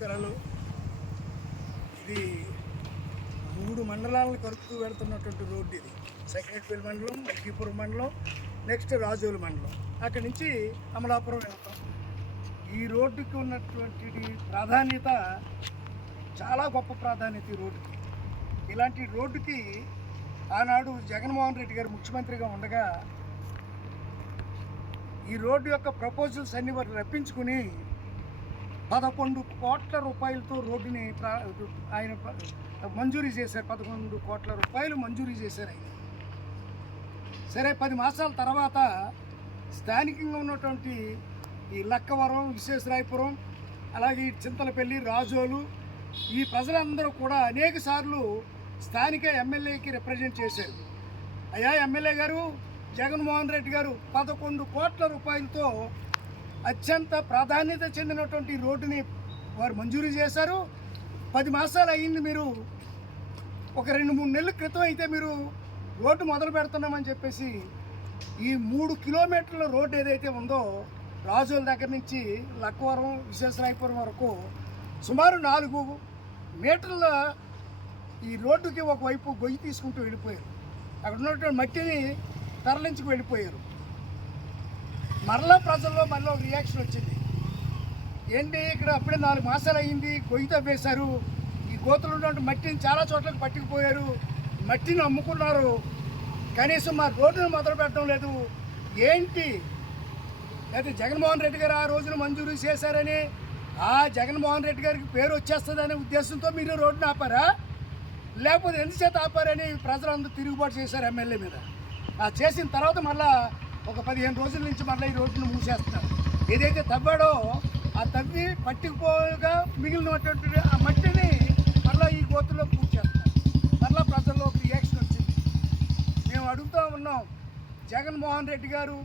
నమస్కారాలు ఇది మూడు మండలాలను కలుపుతూ వెళ్తున్నటువంటి రోడ్డు ఇది. సెక్రటరీ మండలం మల్కీపురం మండలం నెక్స్ట్ రాజోలు మండలం. అక్కడి నుంచి అమలాపురం వెళ్తాం. ఈ రోడ్డుకి ఉన్నటువంటి ప్రాధాన్యత చాలా గొప్ప ప్రాధాన్యత ఈ రోడ్డుకి. ఇలాంటి రోడ్డుకి ఆనాడు జగన్మోహన్ రెడ్డి గారు ముఖ్యమంత్రిగా ఉండగా ఈ రోడ్డు యొక్క ప్రపోజల్స్ అన్ని వారు రప్పించుకుని పదకొండు కోట్ల రూపాయలతో రోడ్డుని ఆయన మంజూరీ చేశారు. పదకొండు కోట్ల రూపాయలు మంజూరీ చేశారు ఆయన. సరే పది మాసాల తర్వాత స్థానికంగా ఉన్నటువంటి ఈ లక్కవరం విశ్వేశ్వరాయపురం అలాగే చింతలపల్లి రాజోలు ఈ ప్రజలందరూ కూడా అనేక సార్లు స్థానిక ఎమ్మెల్యేకి రిప్రజెంట్ చేశారు. అయ్యా ఎమ్మెల్యే గారు జగన్మోహన్ రెడ్డి గారు పదకొండు కోట్ల రూపాయలతో అత్యంత ప్రాధాన్యత చెందినటువంటి రోడ్డుని వారు మంజూరు చేశారు. పది మాసాలు అయ్యింది మీరు ఒక రెండు మూడు నెలల క్రితం అయితే మీరు రోడ్డు మొదలు పెడుతున్నామని చెప్పేసి ఈ మూడు కిలోమీటర్ల రోడ్డు ఏదైతే ఉందో రాజుల దగ్గర నుంచి లక్కవరం విశ్వేశ్వరాయపురం వరకు సుమారు నాలుగు మీటర్ల ఈ రోడ్డుకి ఒకవైపు గొయ్యి తీసుకుంటూ వెళ్ళిపోయారు. అక్కడ ఉన్నటువంటి మట్టిని తరలించుకు వెళ్ళిపోయారు. మరలా ప్రజల్లో మళ్ళీ ఒక రియాక్షన్ వచ్చింది. ఏంటి ఇక్కడ అప్పుడే నాలుగు మాసాలు అయ్యింది గొయ్యి తవ్వేశారు ఈ గోతులు ఉన్నటువంటి మట్టిని చాలా చోట్లకు పట్టుకుపోయారు మట్టిని అమ్ముకున్నారు. కనీసం మా రోడ్డును మొదలు పెట్టడం లేదు. ఏంటి? అయితే జగన్మోహన్ రెడ్డి గారు ఆ రోజున మంజూరు చేశారని ఆ జగన్మోహన్ రెడ్డి గారికి పేరు వచ్చేస్తుందనే ఉద్దేశంతో మీరు రోడ్డును ఆపారా? లేకపోతే ఎందుచేత ఆపారని ప్రజలందరూ తిరుగుబాటు చేశారు ఎమ్మెల్యే మీద. ఆ చేసిన తర్వాత మళ్ళీ ఒక పదిహేను రోజుల నుంచి మళ్ళీ ఈ రోడ్డును మూసేస్తున్నారు. ఏదైతే తవ్వాడో ఆ తవ్వి పట్టుకుపోగా మిగిలినటువంటి ఆ మట్టిని మళ్ళీ ఈ గోతుల్లో పూడ్చేస్తున్నారు. మళ్ళీ ప్రజల్లో రియాక్షన్ వచ్చింది. మేము అడుగుతూ ఉన్నాం జగన్మోహన్ రెడ్డి గారు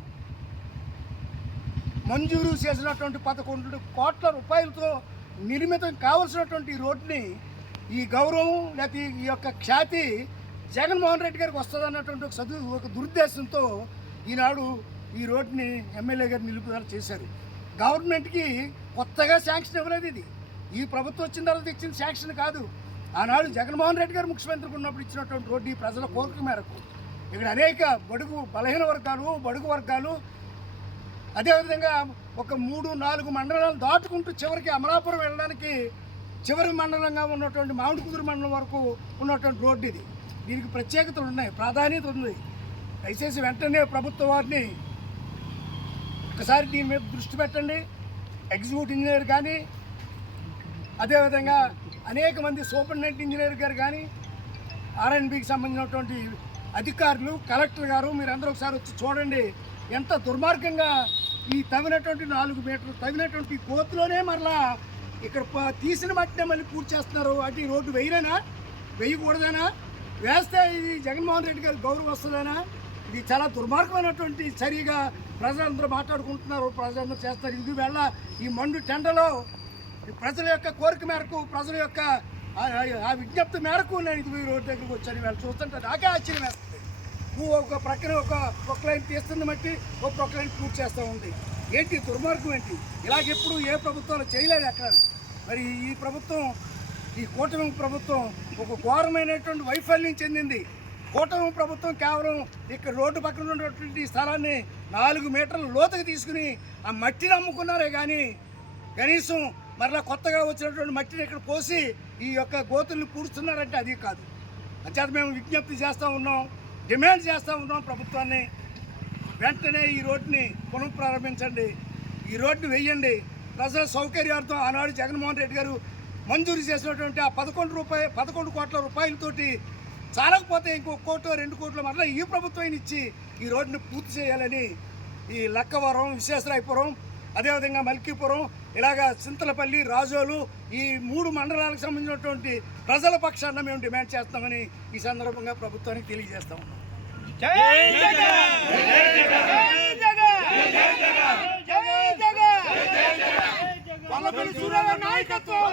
మంజూరు చేసినటువంటి పదకొండు కోట్ల రూపాయలతో నిర్మితం కావలసినటువంటి రోడ్ని రోడ్డుని ఈ గౌరవం లేకపోతే ఈ యొక్క ఖ్యాతి జగన్మోహన్ రెడ్డి గారికి వస్తుంది అన్నటువంటి ఒక చదువు ఒక దురుద్దేశంతో ఈనాడు ఈ రోడ్ని ఎమ్మెల్యే గారు నిలుపుదల చేశారు. గవర్నమెంట్కి కొత్తగా శాంక్షన్ ఇవ్వలేదు ఇది. ఈ ప్రభుత్వం వచ్చిన తర్వాత ఇచ్చిన శాంక్షన్ కాదు. ఆనాడు జగన్మోహన్ రెడ్డి గారు ముఖ్యమంత్రికి ఉన్నప్పుడు ఇచ్చినటువంటి రోడ్డు ఈ ప్రజల కోరిక మేరకు. ఇక్కడ అనేక బడుగు బలహీన వర్గాలు బడుగు వర్గాలు అదేవిధంగా ఒక మూడు నాలుగు మండలాలు దాటుకుంటూ చివరికి అమలాపురం వెళ్ళడానికి చివరి మండలంగా ఉన్నటువంటి మామిడికుదురు మండలం వరకు ఉన్నటువంటి రోడ్డు ఇది. దీనికి ప్రత్యేకతలు ఉన్నాయి ప్రాధాన్యత ఉంది దయచేసి వెంటనే ప్రభుత్వ వారిని ఒకసారి దీని మీద దృష్టి పెట్టండి. ఎగ్జిక్యూటివ్ ఇంజనీర్ కానీ అదేవిధంగా అనేక మంది సూపరింటెండెంట్ ఇంజనీర్ గారు కానీ ఆర్ఎన్బికి సంబంధించినటువంటి అధికారులు కలెక్టర్ గారు మీరందరూ ఒకసారి వచ్చి చూడండి. ఎంత దుర్మార్గంగా ఈ తవ్వినటువంటి నాలుగు మీటర్లు తవ్వినటువంటి కోతులోనే మరలా ఇక్కడ తీసిన మట్టినే మళ్ళీ పూర్తి చేస్తున్నారు. అటు ఈ రోడ్డు వేయరేనా వేయకూడదేనా? వేస్తే ఇది జగన్మోహన్ రెడ్డి గారికి గౌరవం వస్తుందేనా? ఇది చాలా దుర్మార్గమైనటువంటి చర్యగా ప్రజలందరూ మాట్లాడుకుంటున్నారు ప్రజలందరూ చేస్తారు. ఇది వేళ ఈ మండు టెండలో ఈ ప్రజల యొక్క కోరిక మేరకు ప్రజల యొక్క ఆ- విజ్ఞప్తి మేరకు నేను ఇది రోడ్డు దగ్గరికి వచ్చాను. వీళ్ళు చూస్తుంటే నాకే ఆశ్చర్యం వేస్తుంది. నువ్వు ఒక ప్రక్కన ఒక ప్రొక్లైన్ తీస్తుంది బట్టి ఒక ప్రొక్లైన్ పూర్తి చేస్తూ ఉంది. ఏంటి దుర్మార్గం ఏంటి? ఇలాగెప్పుడు ఏ ప్రభుత్వాలు చేయలేదు అక్కడ మరి ఈ ప్రభుత్వం ఈ కూటమి ప్రభుత్వం ఒక ఘోరమైనటువంటి వైఫల్యం చెందింది. కూటమి ప్రభుత్వం కేవలం ఇక్కడ రోడ్డు పక్కన ఉన్నటువంటి స్థలాన్ని నాలుగు మీటర్ల లోతుకు తీసుకుని ఆ మట్టిని అమ్ముకున్నారే కానీ కనీసం మరలా కొత్తగా వచ్చినటువంటి మట్టిని ఇక్కడ పోసి ఈ యొక్క గోతుల్ని పూడుస్తున్నారంటే అది కాదు. అంచేత మేము విజ్ఞప్తి చేస్తూ ఉన్నాం డిమాండ్ చేస్తూ ఉన్నాం ప్రభుత్వాన్ని. వెంటనే ఈ రోడ్డుని పునః ప్రారంభించండి ఈ రోడ్డుని వెయ్యండి. ప్రజల సౌకర్యార్థం ఆనాడు జగన్మోహన్ రెడ్డి గారు మంజూరు చేసినటువంటి ఆ పదకొండు రూపాయ పదకొండు కోట్ల రూపాయలతోటి చాలకపోతే ఇంకో కోటు రెండు కోట్లు మరలా ఈ ప్రభుత్వం ఇచ్చి ఈ రోడ్డుని పూర్తి చేయాలని ఈ లక్కవరం విశ్వేశ్వరాయపురం అదేవిధంగా మల్కీపురం ఇలాగా చింతలపల్లి రాజోలు ఈ మూడు మండలాలకు సంబంధించినటువంటి ప్రజల పక్షాన మేము డిమాండ్ చేస్తామని ఈ సందర్భంగా ప్రభుత్వానికి తెలియజేస్తాం నాయకత్వం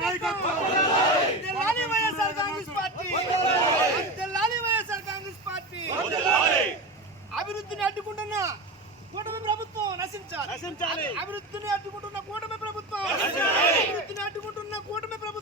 నాయకత్వం కాంగ్రెస్ పార్టీ. తెల్లాలి వైఎస్ఆర్ కాంగ్రెస్ పార్టీ. అభివృద్ధిని అడ్డుకుంటున్న కూటమి ప్రభుత్వం నశించాలి. అభివృద్ధిని అడ్డుకుంటున్న కూటమి ప్రభుత్వం అభివృద్ధిని అడ్డుకుంటున్న కూటమి ప్రభుత్వం